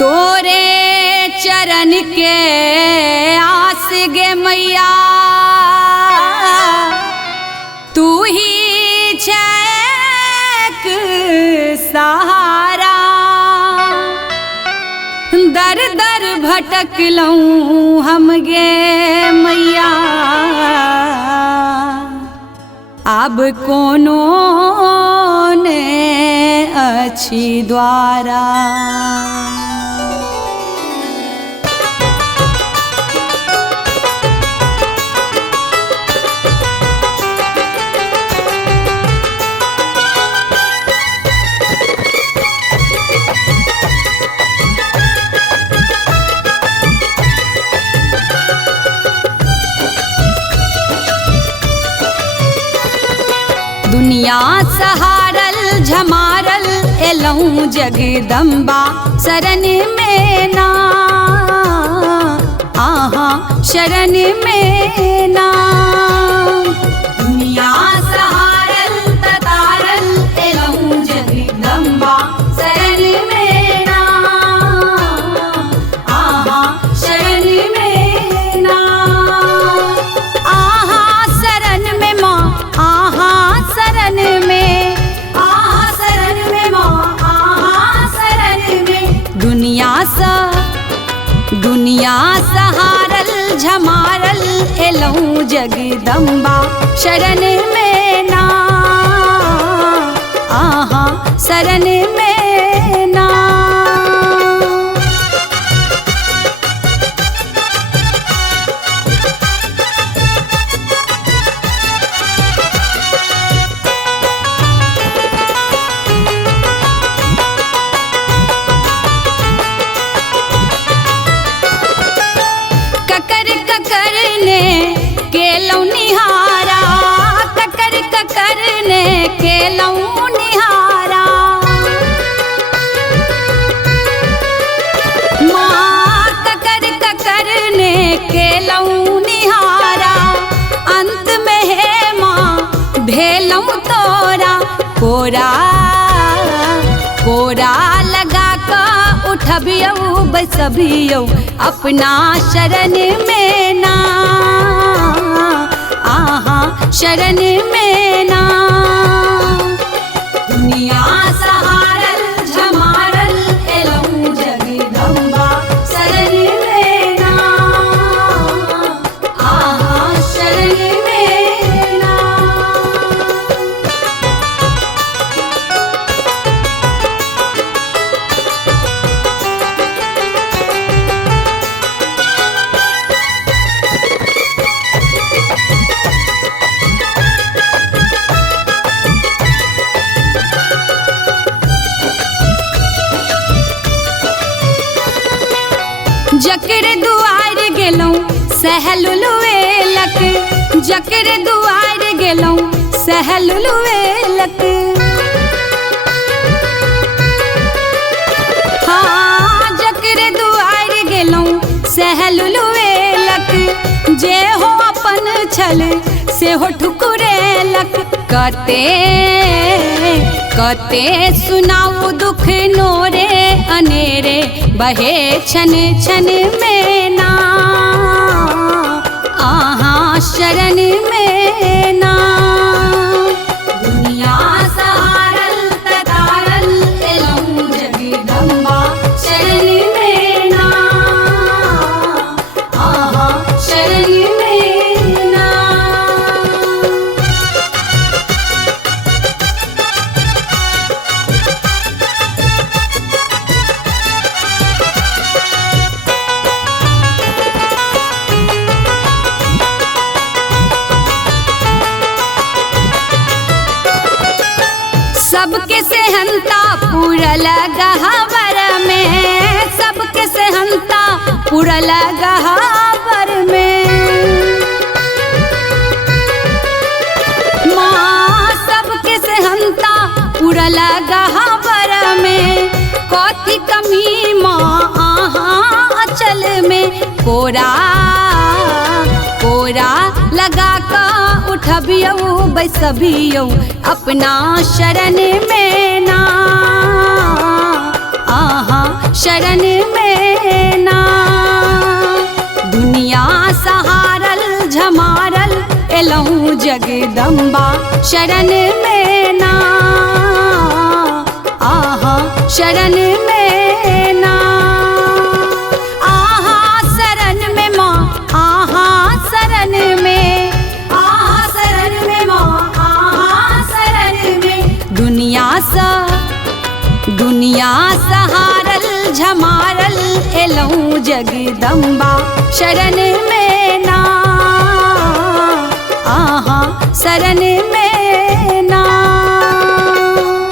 तोरे चरण के आस गे मैया तू ही छेक सहारा। दर दर भटकलौं हम गे मैया अब कोनो ने अच्छी द्वारा। दुनिया सहारल झमारल एलौं जगदम्बा शरण में ना आहा शरण में ना। दुनिया सहारल ततारल एलौं जगदम्बा शरण में ना आहा शरण में ना। आहा शरण में माँ आहा शरण में आहा शरण में माँ आहा शरण में। दुनिया सहारल झमारल एलौं जगदम्बा शरण में ना आहा शरण में ना। केलौं निहारा ककर ककर ने केलौं निहारा। माँ ककर ककर ने केलौं निहारा। अंत में है माँ भेलौं तोरा कोरा कोरा लगा का उठबियौ बैसबियौ अपना शरण में ना आहा शरण में ना। दुनिया सहारल झमारल एलौं जगदम्बा शरण में ना आहा शरण में ना। जकर दुआर गेलौं सहलुलुएलक जकर दुआर गेलौं सहलुलुएलक। हाँ जकर दुआर गेलौं सहलुलुएलक। जे हो अपन छल से हो ठुकुरेलक। कते कते सुनाऊ दुख नोरे अनेरे बहे छन छन में ना आहा शरण में ना। दुनिया सहारल ततारल एलौं जगदम्बा शरण में ना आहा शरण में ना। सबके सेहंता पूरल गहवर में सबके सेहंता पूरल गहवर में। माँ सबके सेहंता पूरल गहवर में। कथी कमी माँ आहा अचल में कोरा कोरा लगा का उठबियौ बैसबियौ अपना शरण में ना आहा शरण में में ना। दुनिया सहारल झमारल एलहूँ जगदम्बा शरण में ना। आहा शरण में ना। आहा शरण में माँ आहा शरण में। आहा शरण में माँ आहा शरण में। दुनिया सहारल झमारल एलहूँ जगदम्बा शरण में ना। आहा शरण में